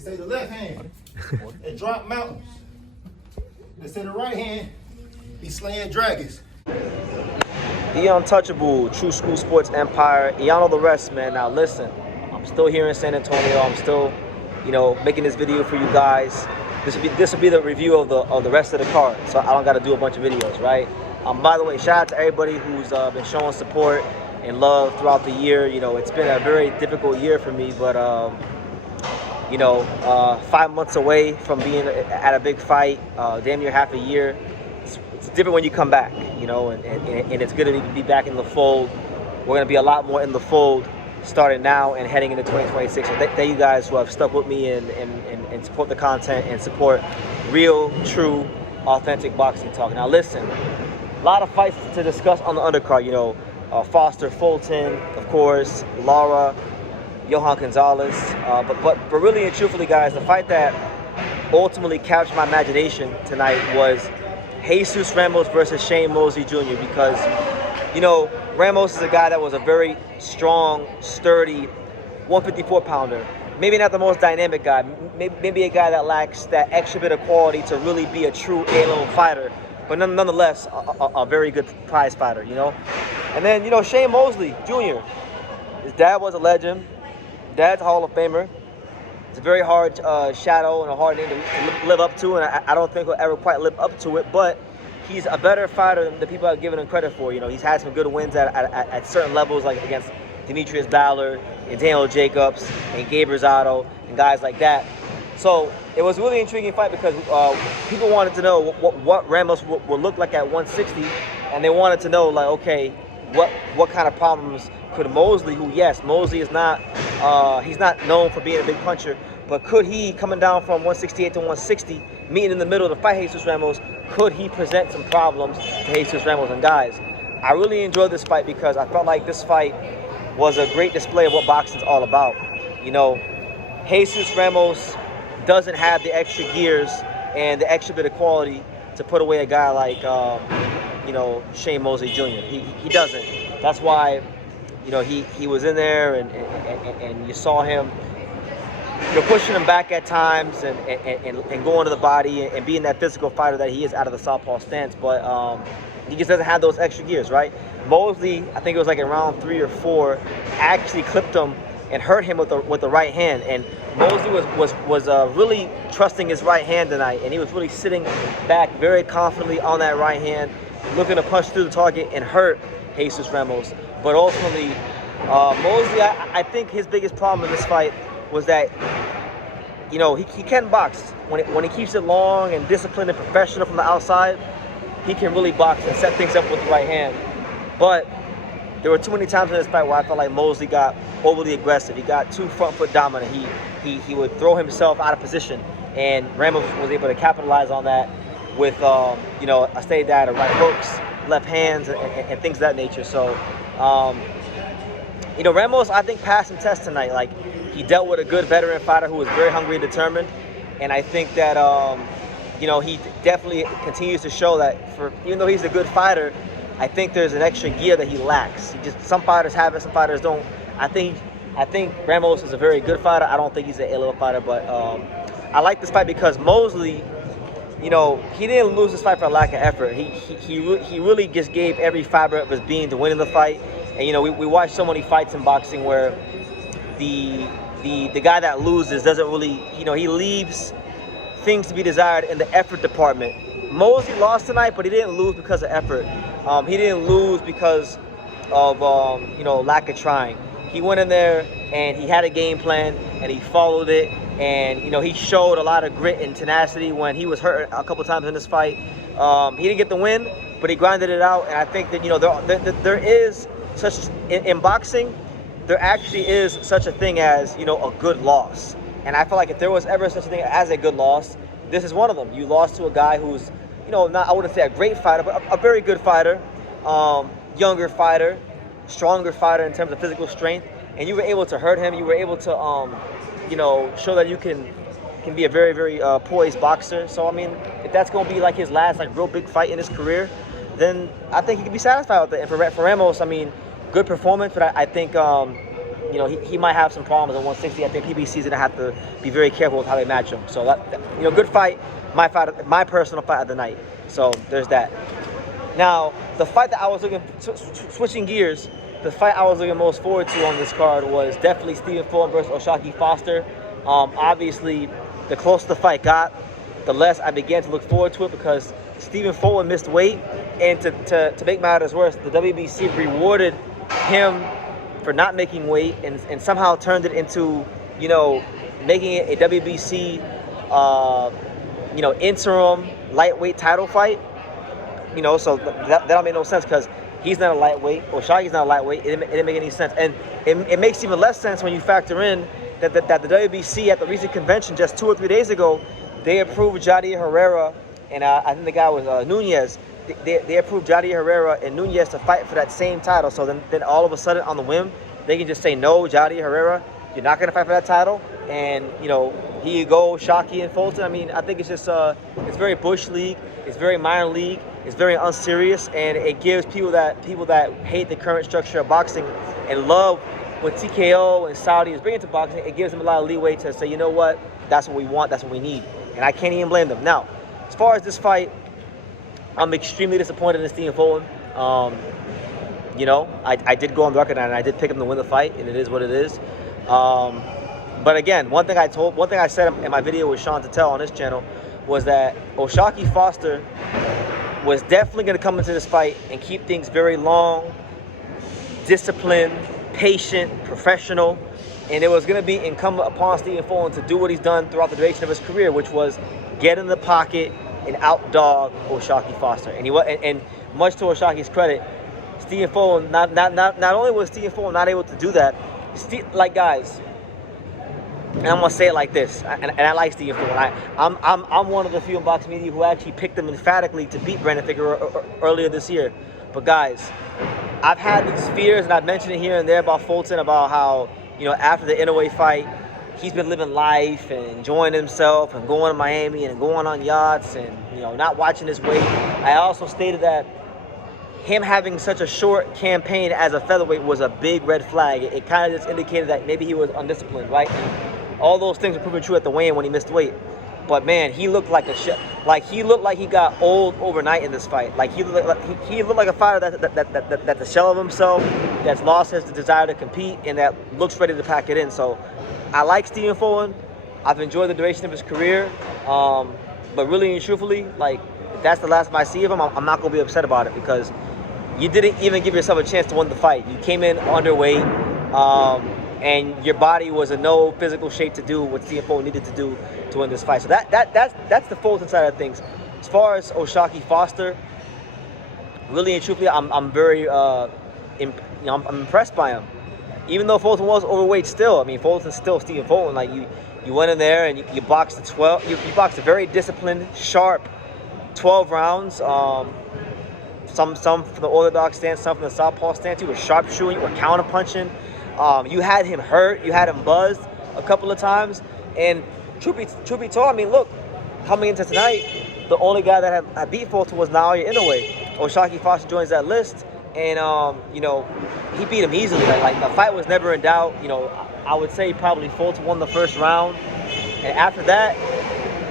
They say the left hand, it drop mountains. They say the right hand, be slaying dragons. The untouchable, True School Sports Empire. Y'all know the rest, man. Now listen, I'm still here in San Antonio. I'm still, making this video for you guys. This will be the review of the rest of the card. So I don't got to do a bunch of videos, right? By the way, shout out to everybody who's been showing support and love throughout the year. It's been a very difficult year for me, but 5 months away from being at a big fight, damn near half a year. It's different when you come back, and it's good to be back in the fold. We're going to be a lot more in the fold starting now and heading into 2026. So thank you guys who have stuck with me and support the content and support real, true, authentic boxing talk. Now listen, a lot of fights to discuss on the undercard. Foster, Fulton, of course, Lara, Johan, Gonzalez. But really and truthfully, guys, the fight that ultimately captured my imagination tonight was Jesus Ramos versus Shane Mosley Jr. because, Ramos is a guy that was a very strong, sturdy 154-pounder. Maybe not the most dynamic guy. Maybe a guy that lacks that extra bit of quality to really be a true A-level fighter. But nonetheless, a very good prize fighter, And then, Shane Mosley Jr. His dad was a legend. Dad's a Hall of Famer. It's a very hard shadow and a hard name to live up to, and I don't think he'll ever quite live up to it, but he's a better fighter than the people have given him credit for. He's had some good wins at certain levels, like against Demetrius Ballard and Daniel Jacobs and Gabe Rosado and guys like that. So it was a really intriguing fight because people wanted to know what Ramos would look like at 160, and they wanted to know, like, okay, what kind of problems could Mosley, who, yes, Mosley is not, he's not known for being a big puncher, but could he, coming down from 168 to 160, meeting in the middle to fight Jesus Ramos, could he present some problems to Jesus Ramos? And guys, I really enjoyed this fight because I felt like this fight was a great display of what boxing's all about. Jesus Ramos doesn't have the extra gears and the extra bit of quality to put away a guy like, Shane Mosley Jr. He doesn't. That's why, he was in there and you saw him, pushing him back at times and going to the body and being that physical fighter that he is out of the southpaw stance. But he just doesn't have those extra gears, right? Mosley, I think it was like in round 3 or 4, actually clipped him and hurt him with the right hand. And Mosley was really trusting his right hand tonight, and he was really sitting back very confidently on that right hand, looking to punch through the target and hurt Jesus Ramos. But ultimately, Mosley, I think his biggest problem in this fight was that, he can box. When he keeps it long and disciplined and professional from the outside, he can really box and set things up with the right hand. But there were too many times in this fight where I felt like Mosley got overly aggressive. He got too front foot dominant. He would throw himself out of position, and Ramos was able to capitalize on that with a steady diet of right hooks, left hands, and things of that nature. So Ramos, I think, passed some tests tonight. Like, he dealt with a good veteran fighter who was very hungry and determined, and I think that he definitely continues to show that even though he's a good fighter, I think there's an extra gear that he lacks. Some fighters have it, some fighters don't. I think Ramos is a very good fighter. I don't think he's an A-level fighter, but I like this fight because Mosley, he didn't lose this fight for a lack of effort. He really just gave every fiber of his being to win in the fight. And we watch so many fights in boxing where the guy that loses doesn't really, he leaves things to be desired in the effort department. Mosley lost tonight, but he didn't lose because of effort. He didn't lose because of lack of trying. He went in there and he had a game plan and he followed it, and he showed a lot of grit and tenacity when he was hurt a couple times in this fight. He didn't get the win, but he grinded it out, and I think that there is such in boxing, there actually is such a thing as a good loss. And I feel like if there was ever such a thing as a good loss, this is one of them. You lost to a guy who's not, I wouldn't say a great fighter, but a very good fighter, younger fighter, stronger fighter in terms of physical strength, and you were able to hurt him. You were able to show that you can be a very, very poised boxer. So I mean, if that's gonna be like his last real big fight in his career, then I think he can be satisfied with it. And for Ramos, I mean, good performance, but I think you know, he might have some problems at 160. I think PBC's gonna have to be very careful with how they match him. So you know, good fight, my personal fight of the night. So there's that. Now, the fight that I was looking, switching gears, the fight I was looking most forward to on this card was definitely Stephen Fulton versus Shaquie Foster. Obviously, the closer the fight got, the less I began to look forward to it because Stephen Fulton missed weight, and to make matters worse, the WBC rewarded him for not making weight and somehow turned it into, you know, making it a WBC, you know, interim lightweight title fight. You know, so that don't make no sense because he's not a lightweight, or Shaquie's not a lightweight. It didn't make any sense, and it makes even less sense when you factor in that the WBC at the recent convention just 2 or 3 days ago, they approved Jadir Herrera and I think the guy was Nunez. They approved Jadir Herrera and Nunez to fight for that same title. So then all of a sudden on the whim, they can just say, no, Jadir Herrera, you're not going to fight for that title. And, you know, here you go, Shaquie and Fulton. I mean, I think it's just, it's very Bush League. It's very minor league. It's very unserious. And it gives people that hate the current structure of boxing and love what TKO and Saudi is bringing to boxing, it gives them a lot of leeway to say, you know what, that's what we want, that's what we need. And I can't even blame them. Now, as far as this fight, I'm extremely disappointed in Stephen Fulton. You know, I did go on the record and I did pick him to win the fight, and it is what it is. But again, one thing I said in my video with Sean Tatel on his channel was that Shaquie Foster was definitely going to come into this fight and keep things very long, disciplined, patient, professional, and it was going to be incumbent upon Stephen Fulton to do what he's done throughout the duration of his career, which was get in the pocket and outdog Shaquie Foster. And much to Shakie's credit, Stephen Fulton not only was Stephen Fulton not able to do that, like guys, and I'm gonna say it like this, and I like Stephen Fulton. I'm one of the few in boxing media who actually picked him emphatically to beat Brandon Figueroa earlier this year. But guys, I've had these fears, and I've mentioned it here and there about Fulton, about how, you know, after the Inoue fight, he's been living life and enjoying himself and going to Miami and going on yachts and, you know, not watching his weight. I also stated that him having such a short campaign as a featherweight was a big red flag. It kind of just indicated that maybe he was undisciplined, right? And all those things were proven true at the weigh-in when he missed weight. But man, he looked like he looked like he got old overnight in this fight. Like he looked like a fighter that's a shell of himself, that's lost his desire to compete, and that looks ready to pack it in. So I like Stephen Fulton. I've enjoyed the duration of his career. But really and truthfully, like, if that's the last time I see of him, I'm not gonna be upset about it, because you didn't even give yourself a chance to win the fight. You came in underweight, and your body was in no physical shape to do what Stephen Fulton needed to do to win this fight. So that's the Fulton side of things. As far as Shaquie Foster, really and truthfully, I'm very I'm impressed by him. Even though Fulton was overweight, still, I mean, Fulton's still Stephen Fulton. Like, you went in there and you boxed the 12. You boxed a very disciplined, sharp 12 rounds. Some from the orthodox stance, some from the southpaw stance. You were sharpshooting, you were counter punching. You had him hurt, you had him buzzed a couple of times. And truth be told, I mean, look, coming into tonight, the only guy that had beat Fulton was Naoya Inoue. Shaquie Foster joins that list, and you know, he beat him easily. Like the fight was never in doubt. You know, I would say probably Fulton won the first round, and after that,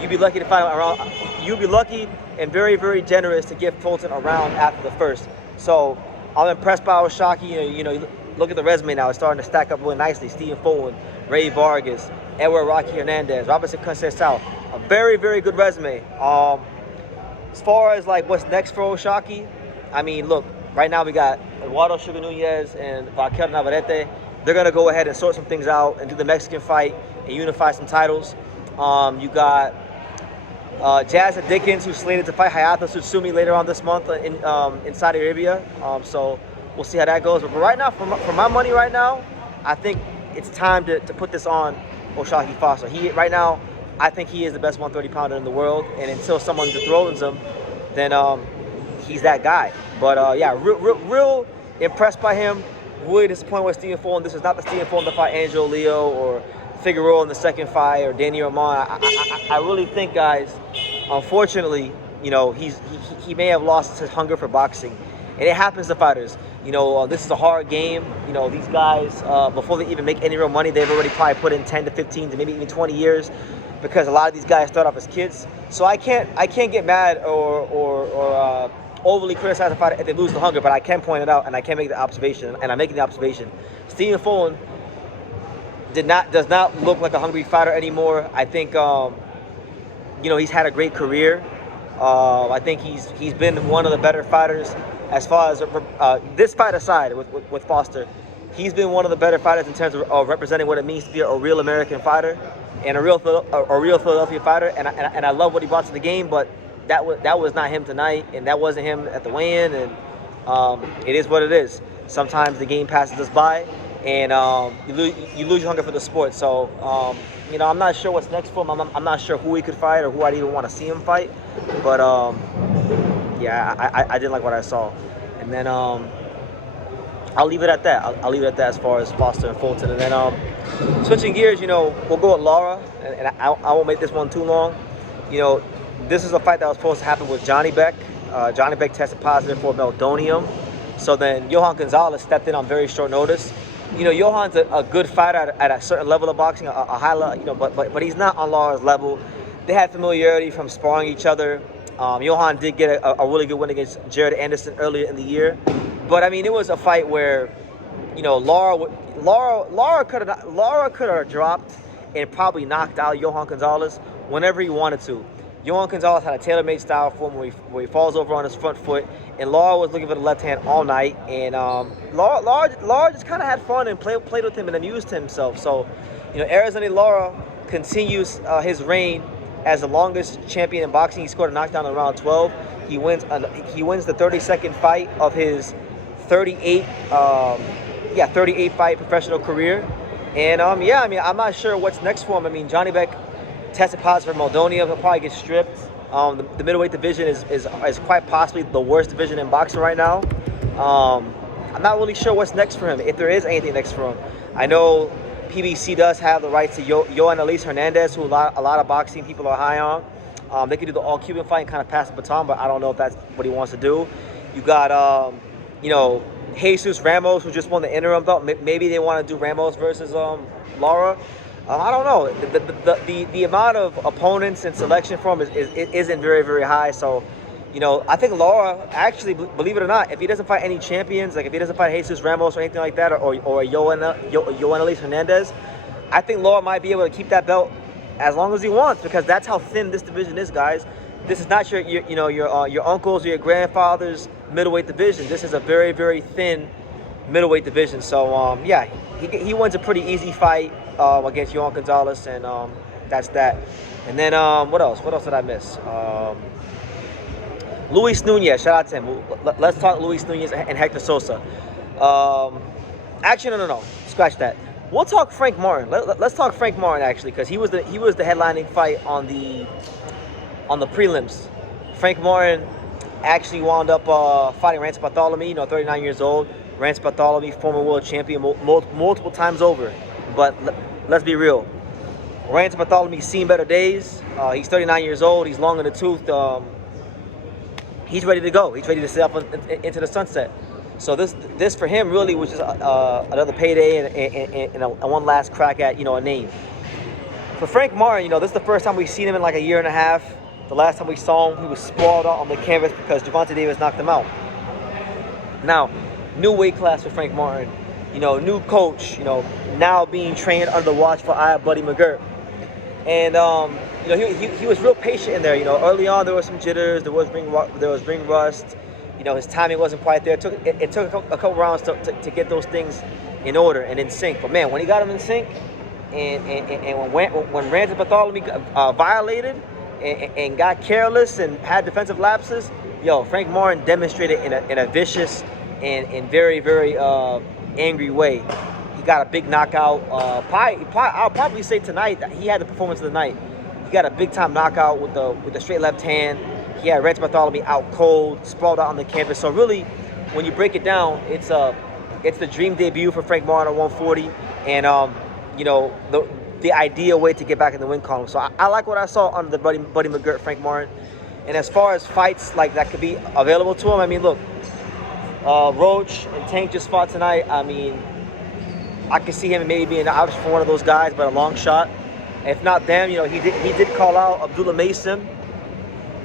you'd be lucky to fight around. You'd be lucky and very, very generous to give Fulton a round after the first. So I'm impressed by Shaquie. You know, look at the resume now; it's starting to stack up really nicely. Stephen Fulton, Ray Vargas, Edward Rocky Hernandez, Robinson Conceição. A very, very good resume. As far as like what's next for Shaquie, I mean, look, right now we got Eduardo Sugar Nunez and Vaquero Navarrete. They're gonna go ahead and sort some things out and do the Mexican fight and unify some titles. You got Jazza Dickens, who's slated to fight Hayato Tsutsumi later on this month in Saudi Arabia. So we'll see how that goes. But right now, for my money right now, I think it's time to put this on Shaquie Foster. Right now, I think he is the best 130-pounder in the world. And until someone dethrones him, then he's that guy. But yeah, real impressed by him. Really disappointed with Stephen Fulton. This is not the Stephen Fulton to fight Angelo Leo or Figueroa in the second fight or Danny Roman. I really think, guys, unfortunately, you know, he may have lost his hunger for boxing. And it happens to fighters. This is a hard game. These guys, before they even make any real money, they've already probably put in 10 to 15 to maybe even 20 years, because a lot of these guys start off as kids. So I can't get mad or overly criticize a fighter if they lose the hunger, but I can point it out, and I can make the observation, and I'm making the observation. Stephen Fulton does not look like a hungry fighter anymore. I think he's had a great career. I think he's been one of the better fighters as far as this fight aside with Foster. He's been one of the better fighters in terms of representing what it means to be a real American fighter and a real Philadelphia fighter. And I love what he brought to the game, but that was not him tonight, and that wasn't him at the weigh-in. And it is what it is. Sometimes the game passes us by, and you lose your hunger for the sport. So I'm not sure what's next for him. I'm not sure who he could fight or who I'd even want to see him fight. But I didn't like what I saw. And then I'll leave it at that. I'll leave it at that as far as Foster and Fulton. And then switching gears, we'll go with Lara, and I won't make this one too long. This is a fight that was supposed to happen with Johnny Beck. Johnny Beck tested positive for meldonium. So then Johan Gonzalez stepped in on very short notice. Johan's a good fighter at a certain level of boxing, a high level, but he's not on Lara's level. They had familiarity from sparring each other. Johan did get a really good win against Jared Anderson earlier in the year. But, it was a fight where, Lara could have dropped and probably knocked out Johan Gonzalez whenever he wanted to. Johan Gonzalez had a tailor-made style for him where he falls over on his front foot, and Lara was looking for the left hand all night. And Lara just kind of had fun and played with him and amused himself. So, Erislandy Lara continues his reign as the longest champion in boxing. He scored a knockdown in round 12. He wins the 32nd fight of his 38 fight professional career. And I'm not sure what's next for him. Johnny Beck tested positive for meldonium. He'll probably get stripped. The middleweight division is quite possibly the worst division in boxing right now. I'm not really sure what's next for him, if there is anything next for him. I know PBC does have the rights to Johan Hernandez, who a lot of boxing people are high on. They could do the all-Cuban fight and kind of pass the baton, but I don't know if that's what he wants to do. You got, Jesus Ramos, who just won the interim belt. Maybe they want to do Ramos versus Lara. I don't know. The amount of opponents and selection for him isn't very, very high. So, I think Lara, actually, believe it or not, if he doesn't fight any champions, like if he doesn't fight Jesus Ramos or anything like that, or Johan Hernandez, I think Lara might be able to keep that belt as long as he wants, because that's how thin this division is, guys. This is not your uncles or your grandfather's middleweight division. This is a very, very thin middleweight division. So, he wins a pretty easy fight against Johan Gonzalez, and that's that. And then what else? What else did I miss? Luis Nunez, shout out to him. Let's talk Luis Nunez and Hector Sosa. Actually, no, scratch that. We'll talk Frank Martin. Let's talk Frank Martin, actually, because he was the headlining fight on the prelims. Frank Martin actually wound up fighting Rances Barthelemy, 39 years old. Rances Barthelemy, former world champion, multiple times over. But let's be real. Rances Barthelemy's seen better days. He's 39 years old. He's long in the tooth. He's ready to go. He's ready to sail into the sunset. So this for him really was just another payday and a one last crack at a name. For Frank Martin, this is the first time we've seen him in like a year and a half. The last time we saw him, he was sprawled out on the canvas because Gervonta Davis knocked him out. Now, new weight class for Frank Martin. New coach. Now being trained under the watchful eye of Buddy McGirt. And he was real patient in there. Early on there was some jitters, there was ring rust. His timing wasn't quite there. It took a couple rounds to get those things in order and in sync. But man, when he got them in sync, and when Rances Barthelemy violated and got careless and had defensive lapses, Frank Martin demonstrated in a vicious and very, very angry way. He got a big knockout. I'll probably say tonight that he had the performance of the night. He got a big time knockout with the straight left hand. He had Rances Barthelemy out cold, sprawled out on the canvas. So really, when you break it down, it's the dream debut for Frank Martin at 140, and the ideal way to get back in the win column. So I like what I saw under the Buddy McGirt, Frank Martin. And as far as fights like that could be available to him, look, Roach and Tank just fought tonight. I mean, I could see him maybe being an option for one of those guys, but a long shot. If not them, you know, he did call out Abdullah Mason,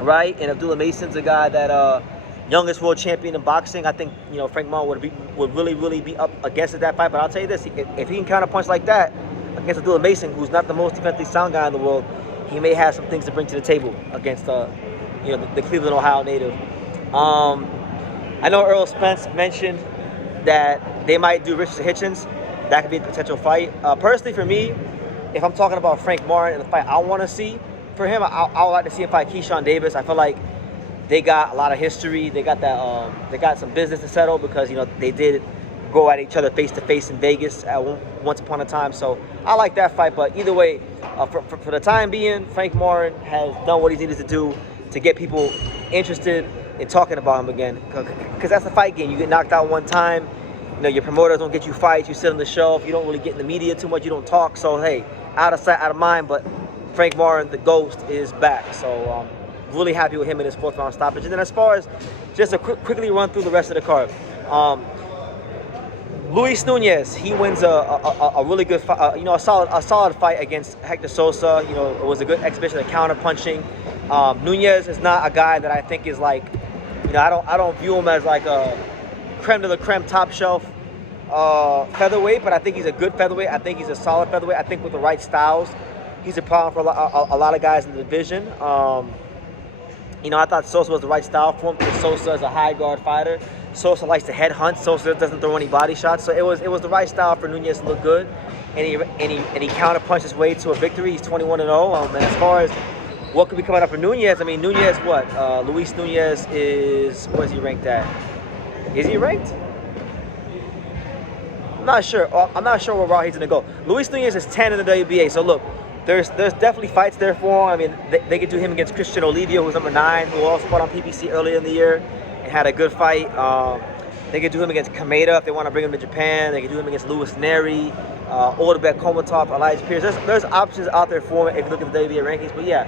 right? And Abdullah Mason's a guy that youngest world champion in boxing. I think, you know, Frank Martin would really be up against it that fight. But I'll tell you this: if he can counter punch like that against Abdullah Mason, who's not the most defensively sound guy in the world, he may have some things to bring to the table against you know, the Cleveland, Ohio native. I know Earl Spence mentioned that they might do Richards and Hitchens. That could be a potential fight. Personally, for me, if I'm talking about Frank Martin and the fight I want to see for him, I would like to see him fight Keyshawn Davis. I feel like they got a lot of history. They got that. They got some business to settle because, you know, they did go at each other face to face in Vegas once upon a time. So I like that fight. But either way, for the time being, Frank Martin has done what he needed to do to get people interested in talking about him again. Because that's the fight game. You get knocked out one time. You know, your promoters don't get you fights. You sit on the shelf. You don't really get in the media too much. You don't talk. So, hey, out of sight, out of mind. But Frank Martin, the GOAT, is back. So, really happy with him in his 4th round stoppage. And then as far as just to quickly run through the rest of the card. Luis Nunez, he wins a really good fight, you know, a solid fight against Hector Sosa. You know, it was a good exhibition of counter punching. Nunez is not a guy that I think is like, you know, I don't view him as like a creme de la creme top shelf featherweight, but I think he's a good featherweight. I think he's a solid featherweight. I think with the right styles, he's a problem for a lot of guys in the division. You know, I thought Sosa was the right style for him because Sosa is a high guard fighter. Sosa likes to head hunt. Sosa doesn't throw any body shots. So it was the right style for Nunez to look good, and he counter punched his way to a victory. He's 21-0. And as far as what could be coming up for Nunez, I mean, Nunez, what? Luis Nunez is, what is he ranked at? Is he ranked? I'm not sure. I'm not sure where route he's gonna go. Luis Nunez is 10 in the WBA. So look, there's definitely fights there for him. I mean, they could do him against Christian Olivia, who's number 9, who also fought on PBC earlier in the year and had a good fight. They could do him against Kameda if they want to bring him to Japan. They could do him against Louis Neri, Oldebek Komatov, Elijah Pierce. There's options out there for him if you look at the WBA rankings. But yeah,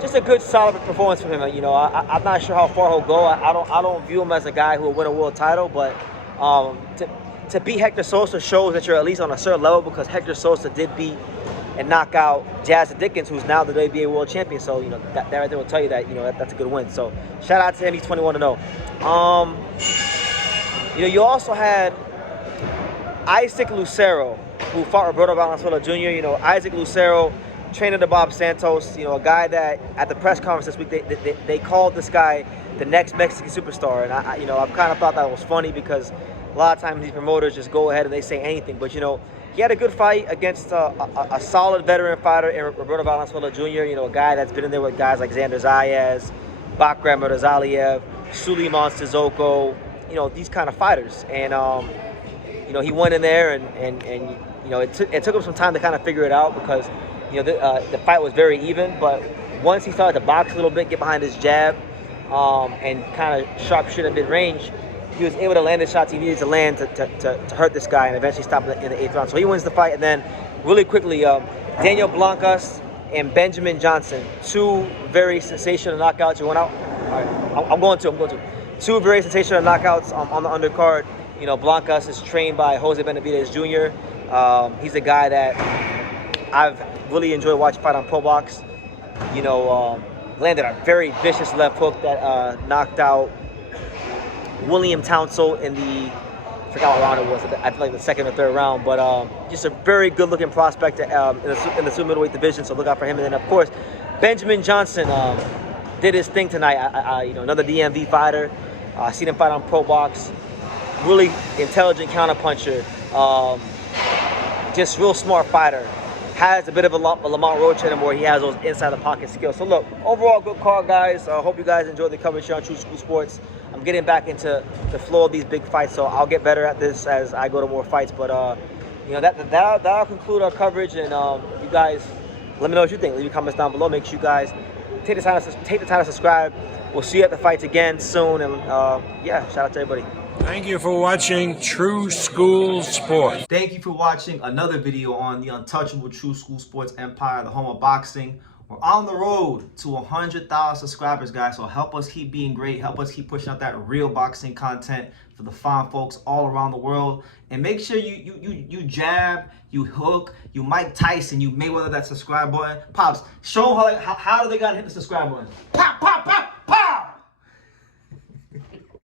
just a good, solid performance for him. You know, I'm not sure how far he'll go. I don't view him as a guy who will win a world title, but to beat Hector Sosa shows that you're at least on a certain level, because Hector Sosa did beat and knock out Jazz Dickens, who's now the WBA world champion. So, you know, that right there will tell you that, you know, that's a good win. So shout out to him. He's 21-0. You know, you also had Isaac Lucero, who fought Roberto Valenzuela Jr. You know, Isaac Lucero, trainer to Bob Santos, you know, a guy that at the press conference this week, they called this guy the next Mexican superstar. And I've kind of thought that was funny, because a lot of times these promoters just go ahead and they say anything. But, you know, he had a good fight against a solid veteran fighter in Roberto Valenzuela Jr., you know, a guy that's been in there with guys like Xander Zayas, Bakram Murtazaliev, Suleiman Sissoko, you know, these kind of fighters. And, you know, he went in there and you know, it took him some time to kind of figure it out, because, you know, the fight was very even. But once he started to box a little bit, get behind his jab, and kind of sharpshoot at mid-range, he was able to land the shots he needed to land to hurt this guy and eventually stop in the 8th round. So he wins the fight. And then really quickly, Daniel Blancas and Benjamin Johnson, 2 very sensational knockouts. You went out? All right. I'm going to. 2 very sensational knockouts on the undercard. You know, Blancas is trained by Jose Benavidez Jr. He's a guy that I've really enjoyed watching fight on Pro Box. You know, landed a very vicious left hook that knocked out William Townsend in the, I forgot what round it was, I think like the 2nd or 3rd round, but just a very good looking prospect in the super middleweight division, so look out for him. And then of course, Benjamin Johnson did his thing tonight. You know, another DMV fighter. I seen him fight on Pro Box. Really intelligent counterpuncher. Just real smart fighter. Has a bit of a Lamont Roach in him, where he has those inside the pocket skills. So look, overall good card, guys. Hope you guys enjoyed the coverage here on True School Sports. I'm getting back into the flow of these big fights, so I'll get better at this as I go to more fights. But you know, that'll conclude our coverage. And you guys, let me know what you think. Leave your comments down below. Make sure you guys take the time to subscribe. We'll see you at the fights again soon. And yeah, shout out to everybody. Thank you for watching True School Sports. Thank you for watching another video on the untouchable True School Sports empire, the home of boxing. We're on the road to 100,000 subscribers, guys. So help us keep being great. Help us keep pushing out that real boxing content for the fine folks all around the world. And make sure you jab, you hook, you Mike Tyson, you Mayweather that subscribe button. Pops, show them how do they gotta hit the subscribe button. Pop, pop, pop.